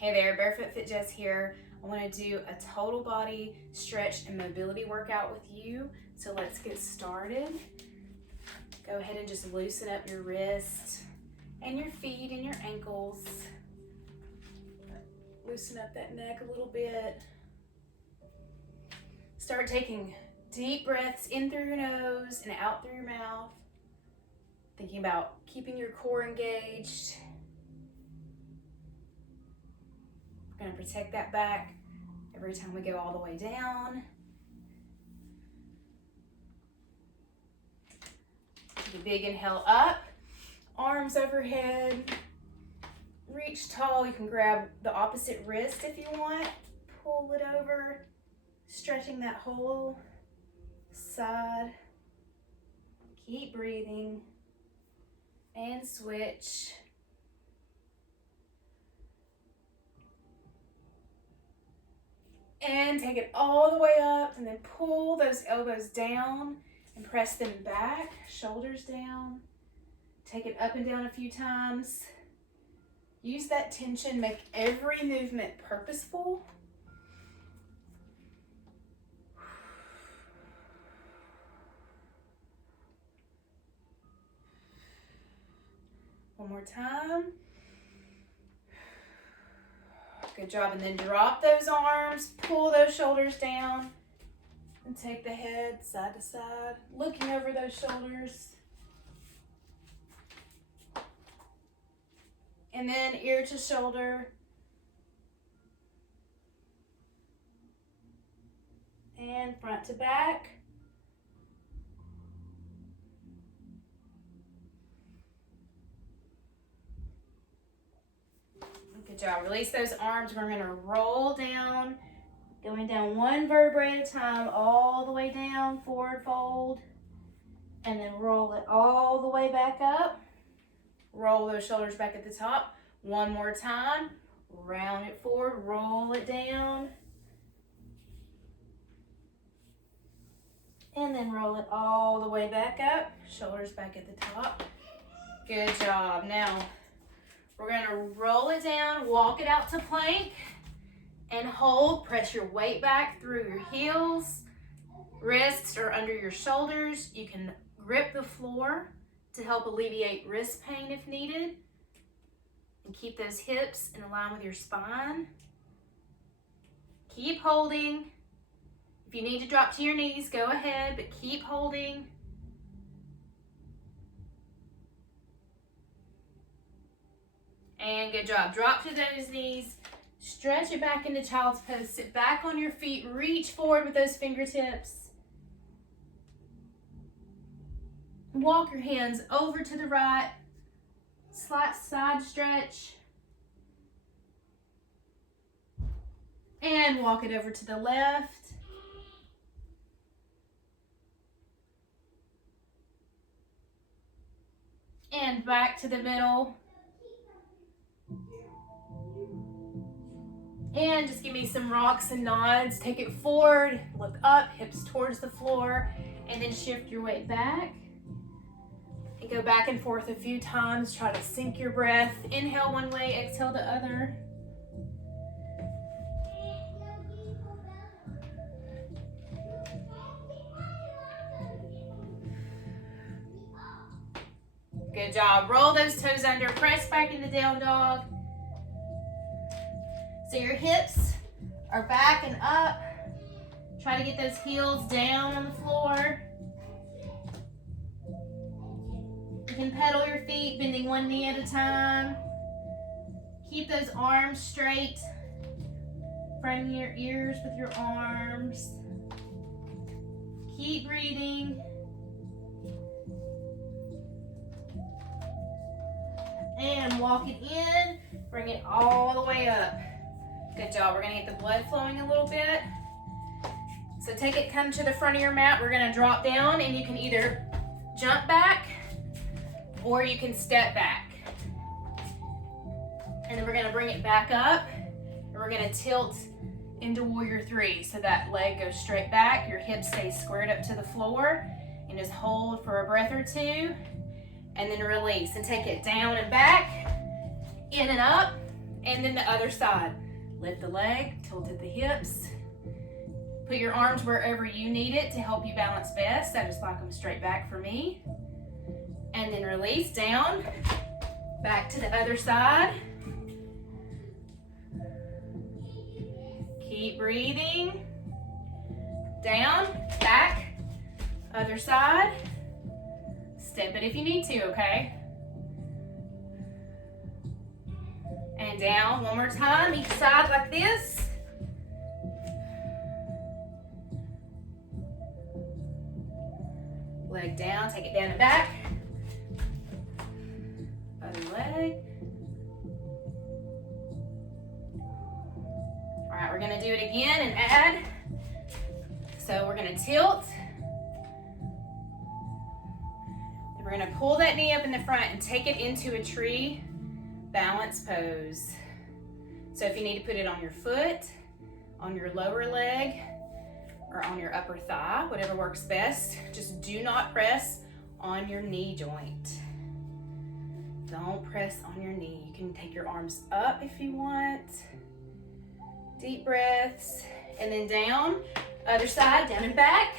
Hey there, Barefoot Fit Jess here. I want to do a total body stretch and mobility workout with you. So let's get started. Go ahead and just loosen up your wrists and your feet and your ankles. Loosen up that neck a little bit. Start taking deep breaths in through your nose and out through your mouth. Thinking about keeping your core engaged. We're going to protect that back every time we go all the way down. Take a big inhale up, arms overhead, reach tall. You can grab the opposite wrist if you want. Pull it over, stretching that whole side. Keep breathing and switch. And take it all the way up and then pull those elbows down and press them back, shoulders down. Take it up and down a few times. Use that tension, make every movement purposeful. One more time. Good job, and then drop those arms, pull those shoulders down, and take the head side to side, looking over those shoulders. And then ear to shoulder. And front to back. Good job. Release those arms. We're going to roll down, going down one vertebrae at a time, all the way down, forward fold, and then roll it all the way back up. Roll those shoulders back at the top. One more time. Round it forward, roll it down, and then roll it all the way back up. Shoulders back at the top. Good job. Now, we're going to roll it down, walk it out to plank, and hold. Press your weight back through your heels. Wrists are under your shoulders. You can grip the floor to help alleviate wrist pain if needed. And keep those hips in line with your spine. Keep holding. If you need to drop to your knees, go ahead, but keep holding. And good job. Drop to those knees. Stretch it back into child's pose. Sit back on your feet. Reach forward with those fingertips. Walk your hands over to the right. Slight side stretch. And walk it over to the left. And back to the middle. And just give me some rocks and nods. Take it forward, look up, hips towards the floor, and then shift your weight back. And go back and forth a few times. Try to sync your breath. Inhale one way, exhale the other. Good job. Roll those toes under, press back into down dog. So your hips are back and up. Try to get those heels down on the floor. You can pedal your feet, bending one knee at a time. Keep those arms straight. Framing your ears with your arms. Keep breathing. And walk it in. Bring it all the way up. Good job. We're going to get the blood flowing a little bit. So take it, come to the front of your mat. We're going to drop down, and you can either jump back or you can step back. And then we're going to bring it back up, and we're going to tilt into warrior three. So that leg goes straight back, your hips stay squared up to the floor, and just hold for a breath or two, and then release. And take it down and back, in and up, And then the other side. Lift the leg, tilt at the hips. Put your arms wherever you need it to help you balance best. I just like them straight back for me. And then release down, back to the other side. Keep breathing. Down, back, other side. Step it if you need to, okay? And down one more time, each side like this. Leg down, take it down and back. Other leg. All right, we're gonna do it again and add. So we're gonna tilt. Then we're gonna pull that knee up in the front and take it into a tree balance pose. So if you need to put it on your foot, on your lower leg, or on your upper thigh, whatever works best, just do not press on your knee joint. Don't press on your knee. You can take your arms up if you want. Deep breaths, and then down, other side, down and back,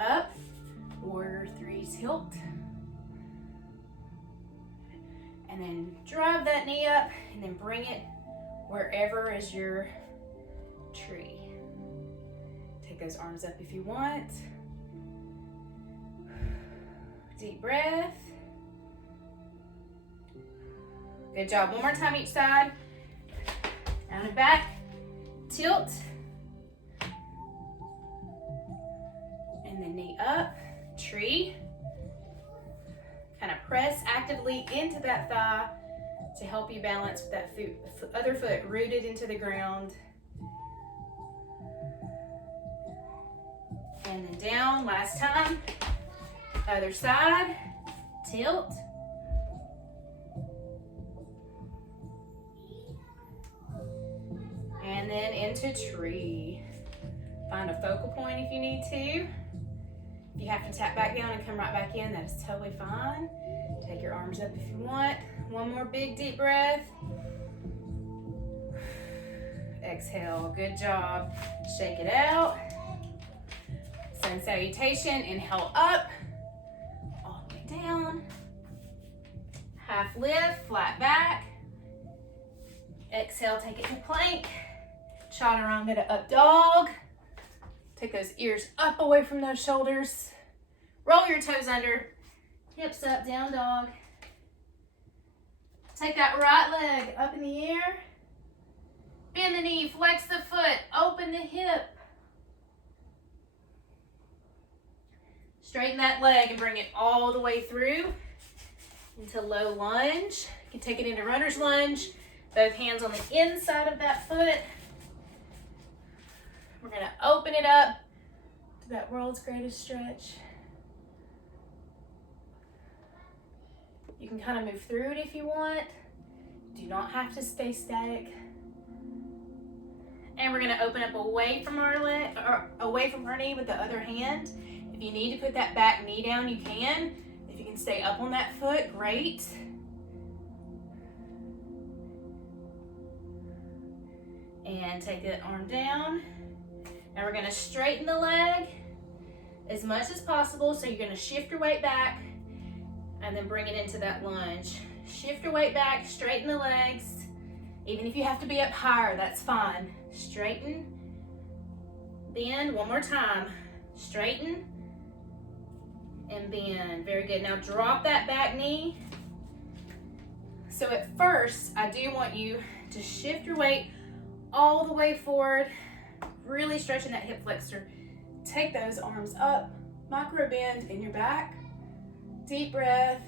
up, warrior three tilt. And then drive that knee up and then bring it wherever is your tree. Take those arms up if you want. Deep breath. Good job. One more time each side. Down and back. Tilt. And then knee up. Tree. Kind of press actively into that thigh to help you balance with that other foot rooted into the ground. And then down, last time. Other side, tilt. And then into tree. Find a focal point if you need to. If you have to tap back down and come right back in, that is totally fine. Take your arms up if you want. One more big deep breath. Exhale, good job. Shake it out. Sun salutation, inhale up, all the way down. Half lift, flat back. Exhale, take it to plank. Chaturanga up dog. Take those ears up away from those shoulders. Roll your toes under. Hips up, down dog. Take that right leg up in the air. Bend the knee, flex the foot, open the hip. Straighten that leg and bring it all the way through into low lunge. You can take it into runner's lunge. Both hands on the inside of that foot. We're gonna open it up to that world's greatest stretch. You can kind of move through it if you want. Do not have to stay static. And we're gonna open up away from our leg, or away from our knee with the other hand. If you need to put that back knee down, you can. If you can stay up on that foot, great. And take that arm down. Now we're gonna straighten the leg as much as possible. So you're gonna shift your weight back and then bring it into that lunge. Shift your weight back, straighten the legs. Even if you have to be up higher, that's fine. Straighten, bend, one more time. Straighten and bend, very good. Now drop that back knee. So at first, I do want you to shift your weight all the way forward, really stretching that hip flexor. Take those arms up, micro bend in your back, deep breath.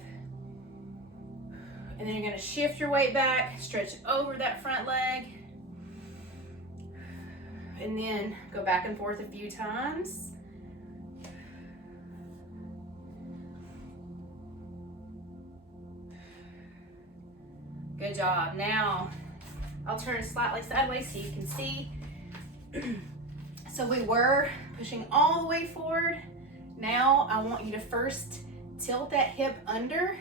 And then you're gonna shift your weight back, stretch over that front leg, and then go back and forth a few times. Good job. Now, I'll turn slightly sideways so you can see. So we were pushing all the way forward. Now I want you to first tilt that hip under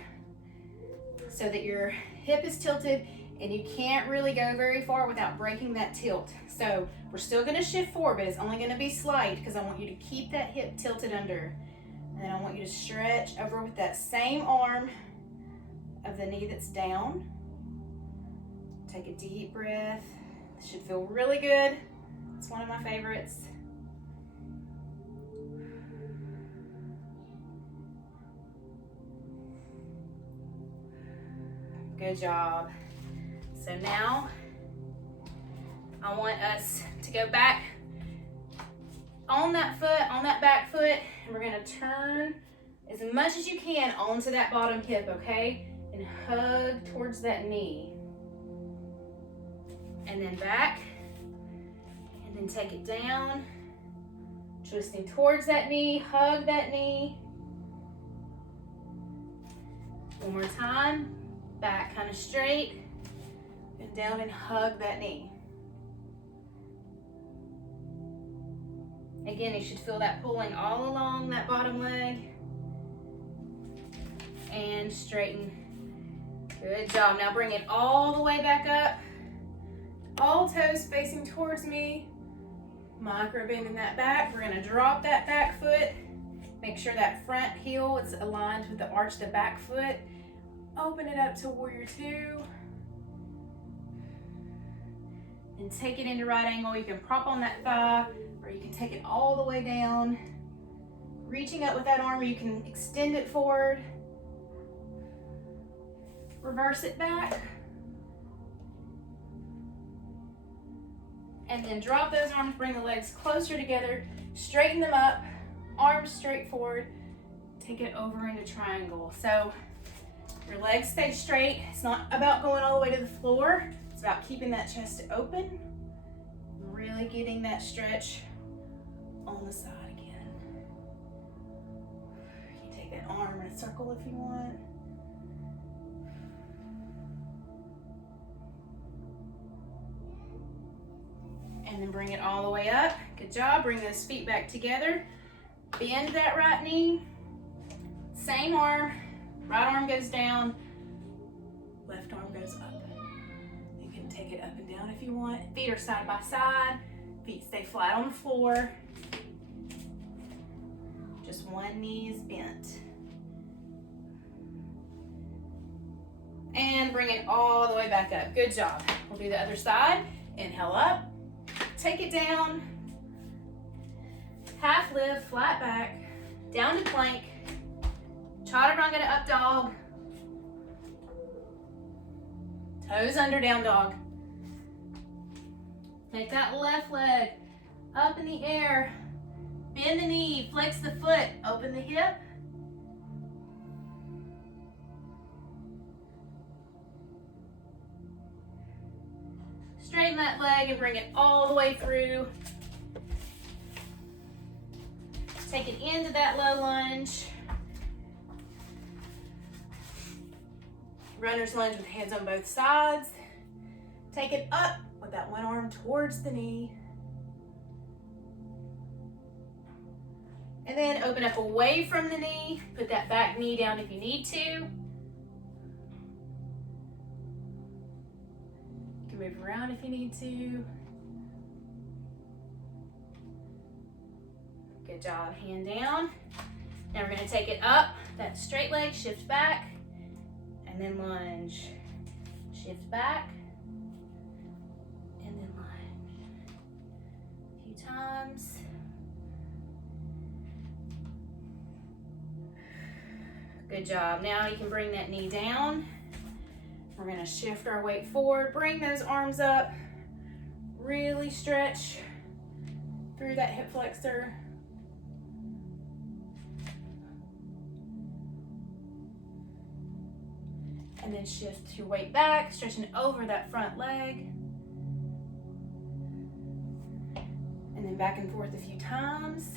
so that your hip is tilted and you can't really go very far without breaking that tilt. So we're still gonna shift forward, but it's only gonna be slight because I want you to keep that hip tilted under. And then I want you to stretch over with that same arm of the knee that's down. Take a deep breath. This should feel really good. It's one of my favorites. Good job. So now I want us to go back on that foot, on that back foot, and we're gonna turn as much as you can onto that bottom hip, okay? And hug towards that knee. And then back, and then take it down, twisting towards that knee, hug that knee. One more time, back kind of straight, and down and hug that knee. Again, you should feel that pulling all along that bottom leg. And straighten. Good job. Now bring it all the way back up. All toes facing towards me. Micro bend in that back. We're gonna drop that back foot. Make sure that front heel is aligned with the arch of the back foot. Open it up to warrior two. And take it into right angle. You can prop on that thigh, or you can take it all the way down. Reaching up with that arm, or you can extend it forward. Reverse it back. And then drop those arms, bring the legs closer together, straighten them up, arms straight forward, take it over into triangle. So your legs stay straight. It's not about going all the way to the floor. It's about keeping that chest open, really getting that stretch on the side again. You can take that arm in a circle if you want. And then bring it all the way up. Good job. Bring those feet back together. Bend that right knee. Same arm. Right arm goes down. Left arm goes up. You can take it up and down if you want. Feet are side by side. Feet stay flat on the floor. Just one knee is bent. And bring it all the way back up. Good job. We'll do the other side. Inhale up. Take it down. Half lift, flat back. Down to plank. Chaturanga to up dog. Toes under, down dog. Take that left leg up in the air. Bend the knee, flex the foot, open the hip. Straighten that leg and bring it all the way through. Take it into that low lunge. Runner's lunge with hands on both sides. Take it up with that one arm towards the knee. And then open up away from the knee. Put that back knee down if you need to. You can move around if you need to. Good job, hand down. Now we're gonna take it up, that straight leg, shift back, and then lunge. Shift back, and then lunge. A few times. Good job. Now you can bring that knee down. We're gonna shift our weight forward, bring those arms up, really stretch through that hip flexor. And then shift your weight back, stretching over that front leg. And then back and forth a few times.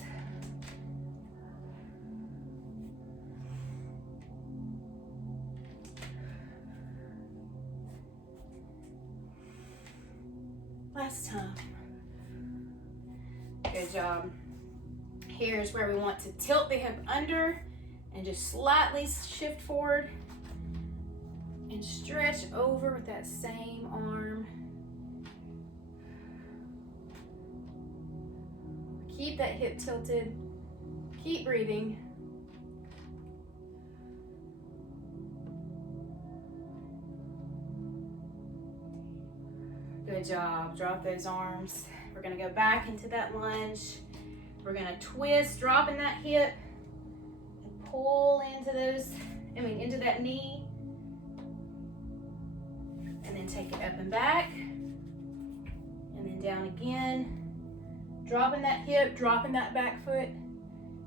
Last time. Good job. Here's where we want to tilt the hip under and just slightly shift forward And stretch over with that same arm. Keep that hip tilted. Keep breathing. Good job. Drop those arms. We're gonna go back into that lunge. We're gonna twist, dropping that hip, and pull into into that knee. And then take it up and back. And then down again. Dropping that hip, dropping that back foot,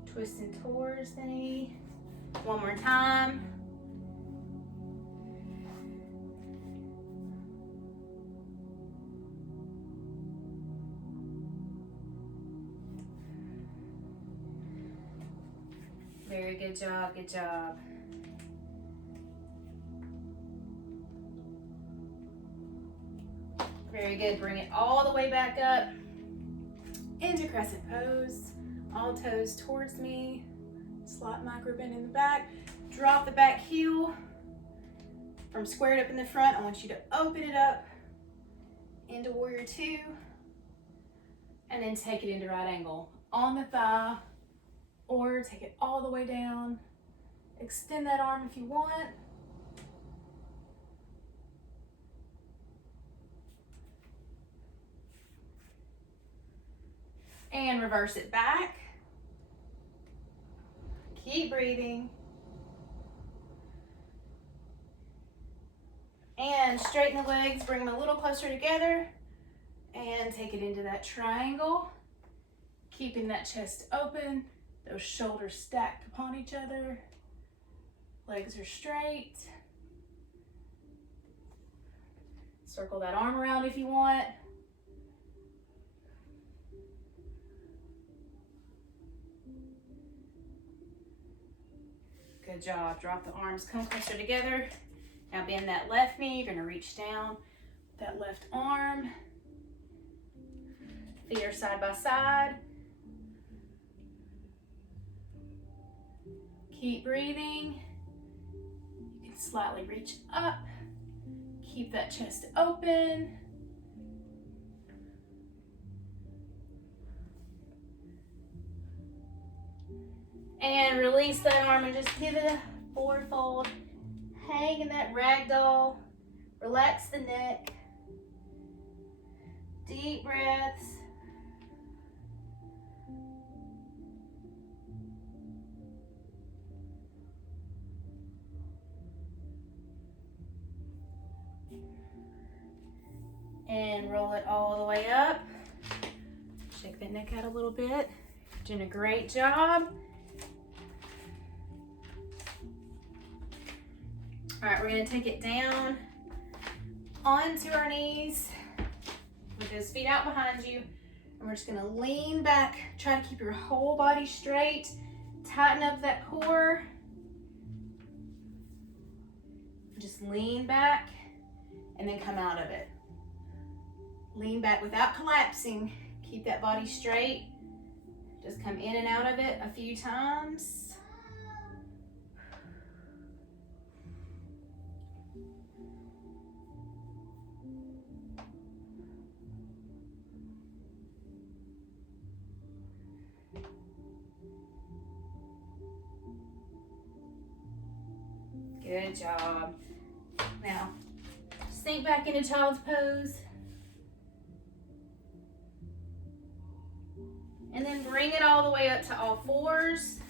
twisting towards the knee. One more time. Very good job, good job. Very good, bring it all the way back up into crescent pose. All toes towards me. Slight micro bend in the back. Drop the back heel. From squared up in the front, I want you to open it up into warrior two. And then take it into right angle on the thigh, or take it all the way down. Extend that arm if you want. And reverse it back. Keep breathing. And straighten the legs, bring them a little closer together. And take it into that triangle. Keeping that chest open, those shoulders stacked upon each other. Legs are straight. Circle that arm around if you want. Good job. Drop the arms, come closer together. Now bend that left knee. You're gonna reach down with that left arm. Feet are side by side. Keep breathing. You can slightly reach up. Keep that chest open. And release that arm and just give it a forward fold. Hang in that ragdoll. Relax the neck. Deep breaths. And roll it all the way up. Shake that neck out a little bit. Doing a great job. All right, we're gonna take it down onto our knees with those feet out behind you. And we're just gonna lean back. Try to keep your whole body straight. Tighten up that core. Just lean back and then come out of it. Lean back without collapsing. Keep that body straight. Just come in and out of it a few times. Good job. Now, sink back into child's pose. And then bring it all the way up to all fours.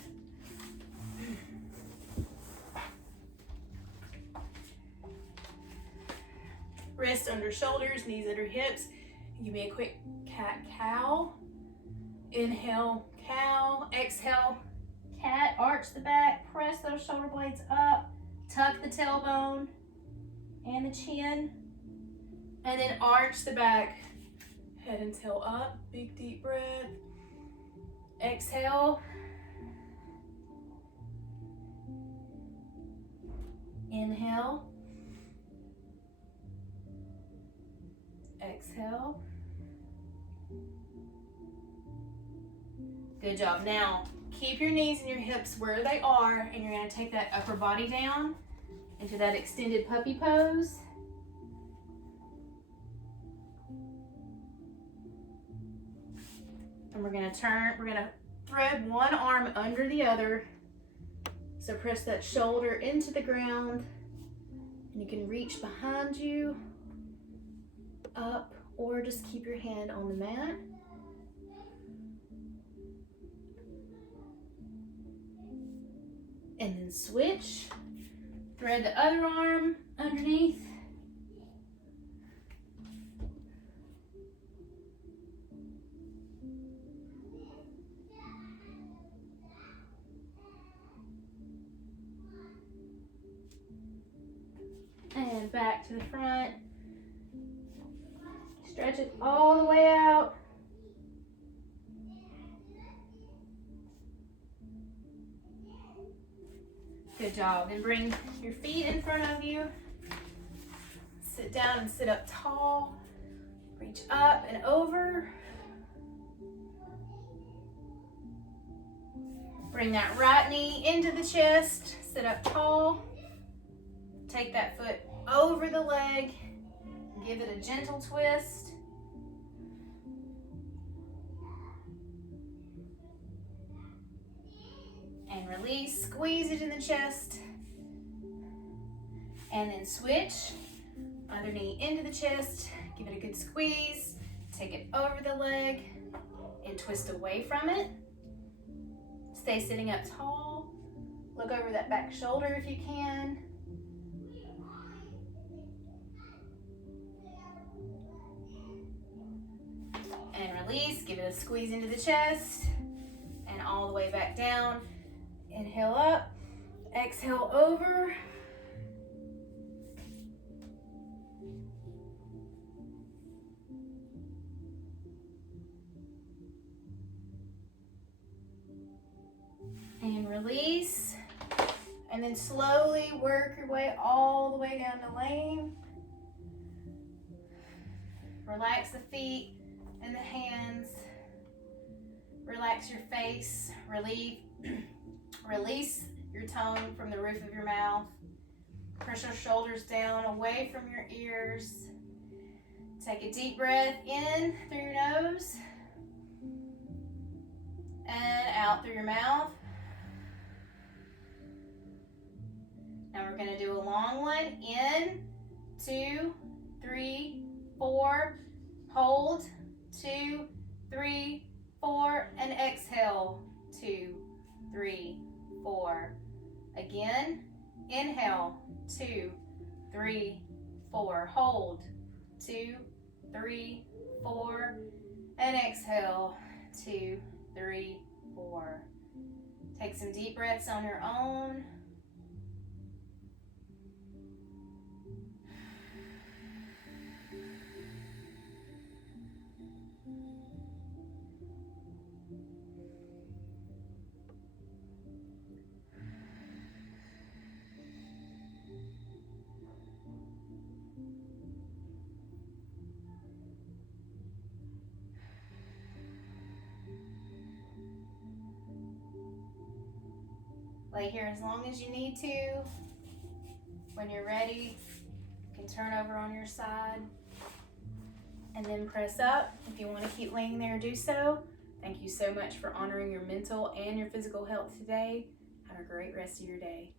Wrists under shoulders, knees under hips. Give me a quick cat-cow. Inhale, cow. Exhale, cat. Arch the back. Press those shoulder blades up. Tuck the tailbone and the chin. And then arch the back. Head and tail up. Big deep breath. Exhale. Inhale. Exhale. Good job. Now, keep your knees and your hips where they are, and you're going to take that upper body down into that extended puppy pose. And we're gonna thread one arm under the other. So press that shoulder into the ground, and you can reach behind you, up, or just keep your hand on the mat. And then switch. Thread the other arm underneath. And back to the front. Stretch it all the way out. Good job. And bring your feet in front of you. Sit down and sit up tall. Reach up and over. Bring that right knee into the chest. Sit up tall. Take that foot over the leg. Give it a gentle twist. And release, squeeze it in the chest. And then switch. Other knee into the chest. Give it a good squeeze. Take it over the leg and twist away from it. Stay sitting up tall. Look over that back shoulder if you can. And release, give it a squeeze into the chest. And all the way back down. Inhale up, exhale over. And release. And then slowly work your way all the way down to lane. Relax the feet and the hands. Relax your face. Release your tongue from the roof of your mouth. Press your shoulders down away from your ears. Take a deep breath in through your nose and out through your mouth. Now we're going to do a long one. In, 2, 3, 4. Hold, 2, 3, 4. And exhale, 2, 3, 4. Again, inhale, 2, 3, 4. Hold, 2, 3, 4. And exhale, 2, 3, 4. Take some deep breaths on your own. Lay here as long as you need to. When you're ready, you can turn over on your side and then press up. If you want to keep laying there, do so. Thank you so much for honoring your mental and your physical health today. Have a great rest of your day.